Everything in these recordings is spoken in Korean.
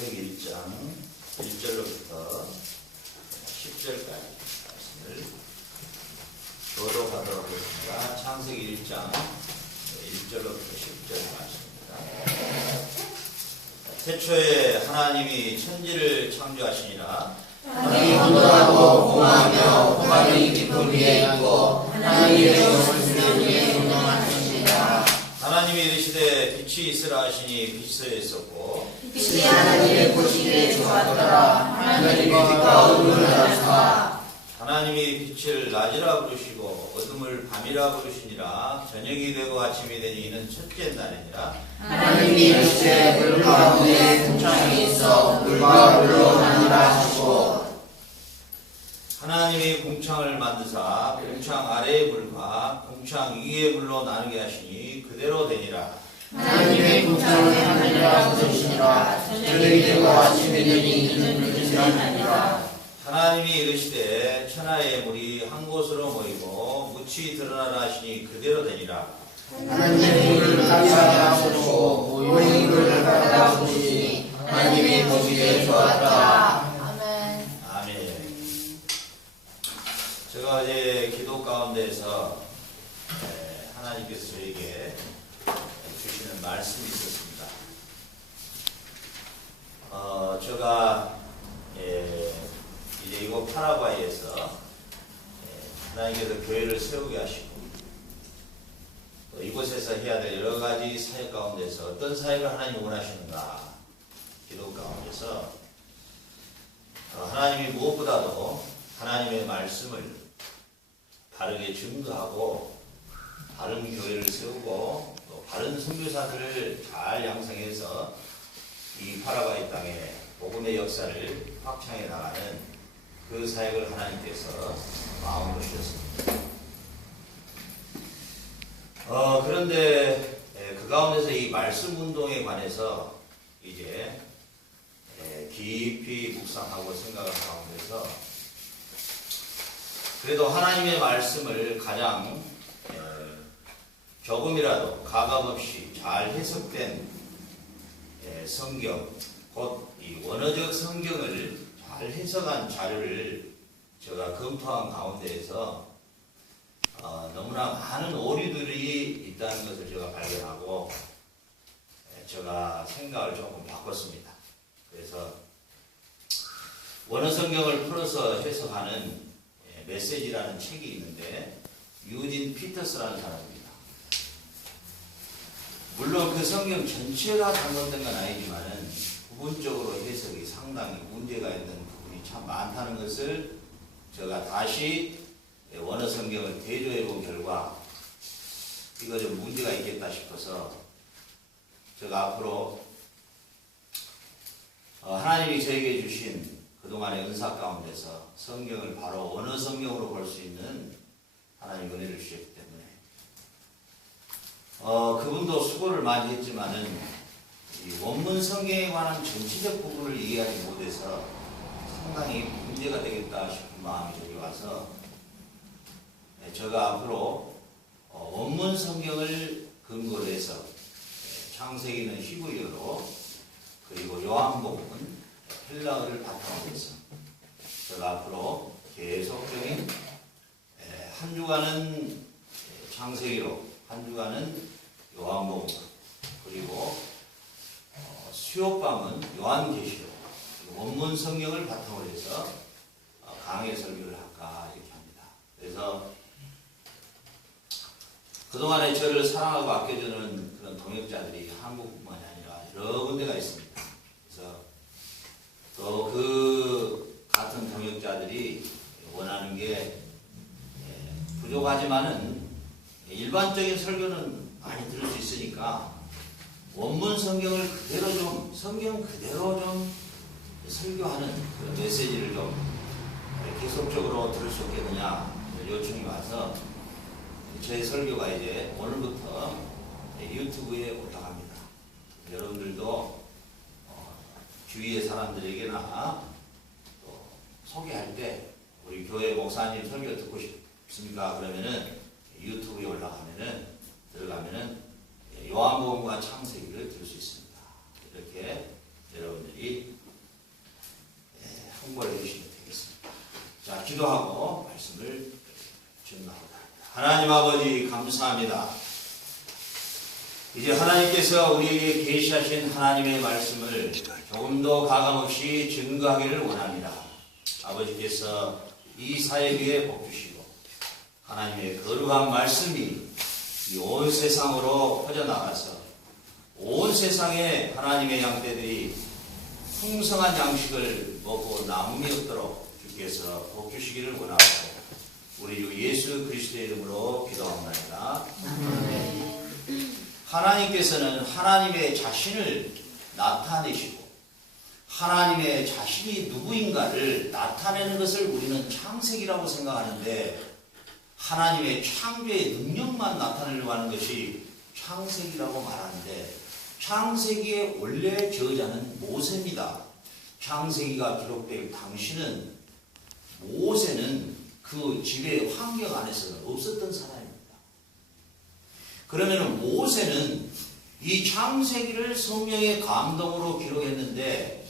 창세기 1장 1절로부터 10절까지 말씀을 교독하도록 하겠습니다. 창세기 1장 1절로부터 10절 말씀입니다. 태초에 하나님이 천지를 창조하시니라. 하늘이 온도하고 공하며 공하는 깊은 위에 있고 하나님의 영을 수면 위에 운동하시니라. 하나님이 이르시되 빛이 있으라 하시니 빛이 있었고 빛이 하나님의 보시기에 좋았더라. 하나님이 빛과 어둠을 나누사 하나님이 빛을 낮이라 부르시고 어둠을 밤이라 부르시니라. 저녁이 되고 아침이 되니 이는 첫째 날이니라. 하나님이 이르시되 물 가운데 궁창이 있어 물과 물로 나누라 하시고 하나님이 궁창을 만드사 궁창 아래의 물과 궁창 위의 물로 나누게 하시니 그대로 되니라. 하나님의 궁창을 하늘이라 부르시니라. 저녁이 되고 아침이 되니 이는 첫째 날이니라. 하나님이 이르시되 천하의 물이 한 곳으로 모이고 묻이 드러나라 하시니 그대로 되니라. 하나님의 물을 가리라 하시고 모인 물을 가리라 부르시니 하나님이 보시기에 좋았더라. 아멘. 아멘. 제가 어제 기도 가운데서 하나님께서 저에게 주시는 말씀이 있었습니다. 제가 이제 이곳 파라과이에서 하나님께서 교회를 세우게 하시고 또 이곳에서 해야 될 여러 가지 사역 가운데서 어떤 사역을 하나님이 원하시는가 기도 가운데서 하나님이 무엇보다도 하나님의 말씀을 바르게 증거하고 바른 교회를 세우고 또 바른 선교사들을 잘 양성해서 이 파라과이 땅에 복음의 역사를 확장해 나가는 그 사역을 하나님께서 마음으로 주셨습니다. 그런데 그 가운데서 이 말씀 운동에 관해서 이제 깊이 묵상하고 생각을 가운데서 그래도 하나님의 말씀을 가장 조금이라도 가감없이 잘 해석된 성경, 곧 이 원어적 성경을 잘 해석한 자료를 제가 검토한 가운데에서 너무나 많은 오류들이 있다는 것을 제가 발견하고 제가 생각을 조금 바꿨습니다. 그래서 원어 성경을 풀어서 해석하는 메시지라는 책이 있는데 유진 피터스라는 사람입니다. 물론 그 성경 전체가 잘못된 건 아니지만은 부분적으로 해석이 상당히 문제가 있는 부분이 참 많다는 것을 제가 다시 원어 성경을 대조해 본 결과 이거 좀 문제가 있겠다 싶어서 제가 앞으로 하나님이 저에게 주신 그동안의 은사 가운데서 성경을 바로 원어 성경으로 볼 수 있는 하나님 은혜를 주셨기 때문에 그분도 수고를 많이 했지만은 이 원문 성경에 관한 전체적 부분을 이해하지 못해서 상당히 문제가 되겠다 싶은 마음이 저기 와서 제가 앞으로 원문 성경을 근거로 해서 창세기는 히브리어로 그리고 요한복음은 헬라어를 바탕으로 해서 제가 앞으로 계속적인 한 주간은 창세기로 한 주간은 요한복음 그리고 수요밤은 요한계시록 원문 성경을 바탕으로 해서 강해 설교를 할까 이렇게 합니다. 그래서 그동안에 저를 사랑하고 아껴주는 그런 동역자들이 한국뿐만이 아니라 여러 군데가 있습니다. 그래서 또 그 같은 동역자들이 원하는 게 부족하지만은 일반적인 설교는 많이 들을 수 있으니까 원문 성경을 그대로 좀 성경 그대로 좀 설교하는 그런 메시지를 좀 계속적으로 들을 수 있겠느냐 요청이 와서 저의 설교가 이제 오늘부터 유튜브에 올라갑니다. 여러분들도 주위의 사람들에게나 또 소개할 때 우리 교회 목사님 설교 듣고 싶습니까? 그러면은 유튜브에 올라가면은 들어가면은 요한복음과 창세기를 들을 수 있습니다. 이렇게 여러분들이 기도하고 말씀을 전하옵니다. 하나님 아버지 감사합니다. 이제 하나님께서 우리에게 계시하신 하나님의 말씀을 조금 더 가감없이 증거하기를 원합니다. 아버지께서 이 사역에 복 주시고 하나님의 거룩한 말씀이 이 온 세상으로 퍼져나가서 온 세상에 하나님의 양떼들이 풍성한 양식을 먹고 남음이 없도록 주께서 복 주시기를 원하고 우리 주 예수 그리스도의 이름으로 기도합니다. 하나님께서는 하나님의 자신을 나타내시고 하나님의 자신이 누구인가를 나타내는 것을 우리는 창세기라고 생각하는데 하나님의 창조의 능력만 나타내려고 하는 것이 창세기라고 말하는데 창세기의 원래 저자는 모세입니다. 창세기가 기록될 당시는 모세는 그 지배의 환경 안에서는 없었던 사람입니다. 그러면 모세는 이 창세기를 성령의 감동으로 기록했는데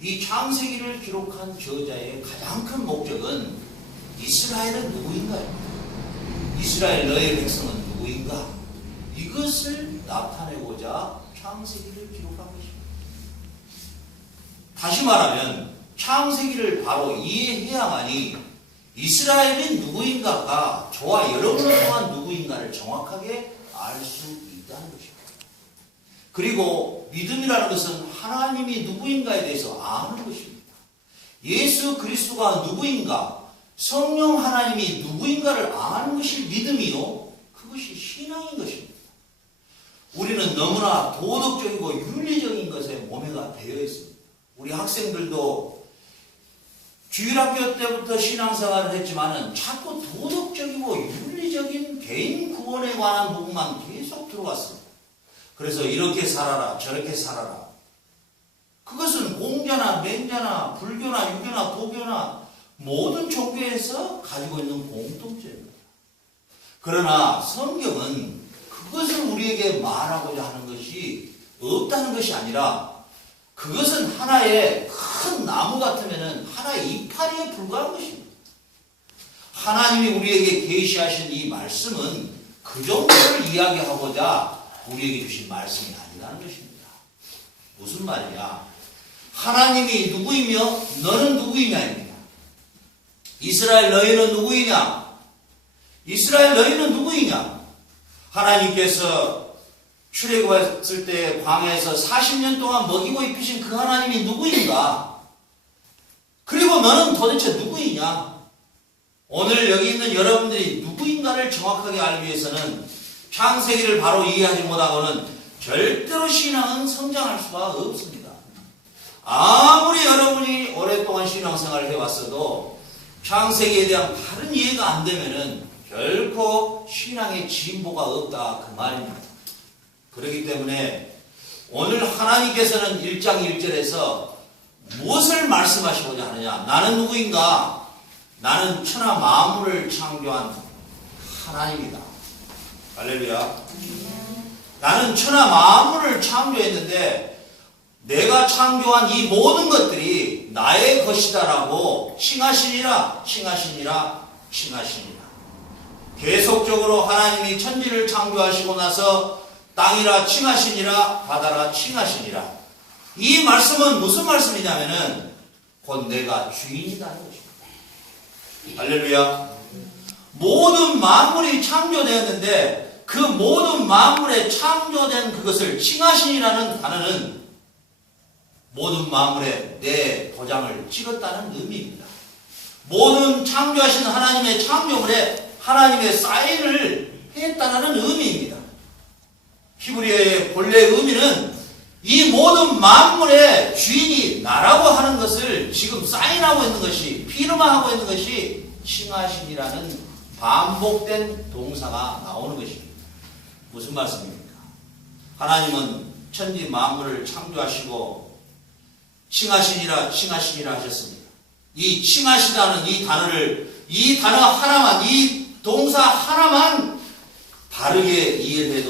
이 창세기를 기록한 저자의 가장 큰 목적은 이스라엘은 누구인가요? 이스라엘 너의 백성은 누구인가? 이것을 나타내고자 창세기를 기록한 것입니다. 다시 말하면 창세기를 바로 이해해야만이 이스라엘이 누구인가가 저와 여러분 또한 누구인가를 정확하게 알 수 있다는 것입니다. 그리고 믿음이라는 것은 하나님이 누구인가에 대해서 아는 것입니다. 예수 그리스도가 누구인가, 성령 하나님이 누구인가를 아는 것이 믿음이요, 그것이 신앙인 것입니다. 우리는 너무나 도덕적이고 윤리적인 것에 몸에가 배어 있습니다. 우리 학생들도 주일학교 때부터 신앙생활을 했지만은 자꾸 도덕적이고 윤리적인 개인 구원에 관한 부분만 계속 들어왔습니다. 그래서 이렇게 살아라, 저렇게 살아라. 그것은 공자나 맹자나 불교나 유교나 도교나 모든 종교에서 가지고 있는 공통점입니다. 그러나 성경은 그것을 우리에게 말하고자 하는 것이 없다는 것이 아니라 그것은 하나의 큰 나무 같으면 하나의 이파리에 불과한 것입니다. 하나님이 우리에게 계시하신 이 말씀은 그 정도를 이야기하고자 우리에게 주신 말씀이 아니라는 것입니다. 무슨 말이냐? 하나님이 누구이며 너는 누구이냐입니다. 이스라엘 너희는 누구이냐? 이스라엘 너희는 누구이냐? 하나님께서 출애굽했을 때 광야에서 40년 동안 먹이고 입히신 그 하나님이 누구인가? 그리고 너는 도대체 누구이냐? 오늘 여기 있는 여러분들이 누구인가를 정확하게 알기 위해서는 창세기를 바로 이해하지 못하고는 절대로 신앙은 성장할 수가 없습니다. 아무리 여러분이 오랫동안 신앙생활을 해왔어도 창세기에 대한 바른 이해가 안 되면은 결코 신앙의 진보가 없다 그 말입니다. 그렇기 때문에 오늘 하나님께서는 1장 1절에서 무엇을 말씀하시고자 하느냐? 나는 누구인가? 나는 천하 만물을 창조한 하나님이다. 할렐루야. 나는 천하 만물을 창조했는데 내가 창조한 이 모든 것들이 나의 것이다라고 칭하시니라, 칭하시니라, 칭하시니라. 계속적으로 하나님이 천지를 창조하시고 나서 땅이라 칭하시니라, 바다라 칭하시니라. 이 말씀은 무슨 말씀이냐면은 곧 내가 주인이라는 것입니다. 할렐루야. 모든 만물이 창조되었는데 그 모든 만물에 창조된 그것을 칭하시니라는 단어는 모든 만물에 내 도장을 찍었다는 의미입니다. 모든 창조하신 하나님의 창조물에 하나님의 사인을 했다는 의미입니다. 히브리어의 본래 의미는 이 모든 만물의 주인이 나라고 하는 것을 지금 사인하고 있는 것이, 피르마하고 있는 것이 칭하시니라는 반복된 동사가 나오는 것입니다. 무슨 말씀입니까? 하나님은 천지 만물을 창조하시고 칭하시니라, 칭하시니라 하셨습니다. 이 칭하시다는 이 단어를, 이 단어 하나만, 이 동사 하나만 바르게 이해를 해도